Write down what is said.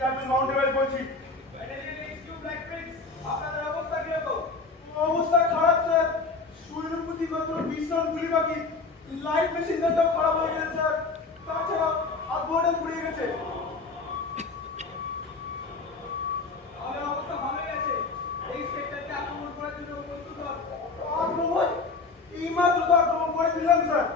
Captain মাউন্টেবেল বলছি। আপনাদের অবস্থা কিরকম? অবস্থা খারাপ স্যার, শরীরের প্রতি মাত্র 20 রাউন্ড গুলি বাকি। লাইট মেশিনটাও খারাপ হয়ে গেছে স্যার, তাছাড়া হাত বোর্ডে পুড়িয়ে গেছে। আমাদের অবস্থা ভালোই আছে। এই সেক্টরকে আক্রমণ করার জন্য প্রস্তুত হন। আক্রমণ? এইমাত্র তো আক্রমণ করে দিলাম স্যার।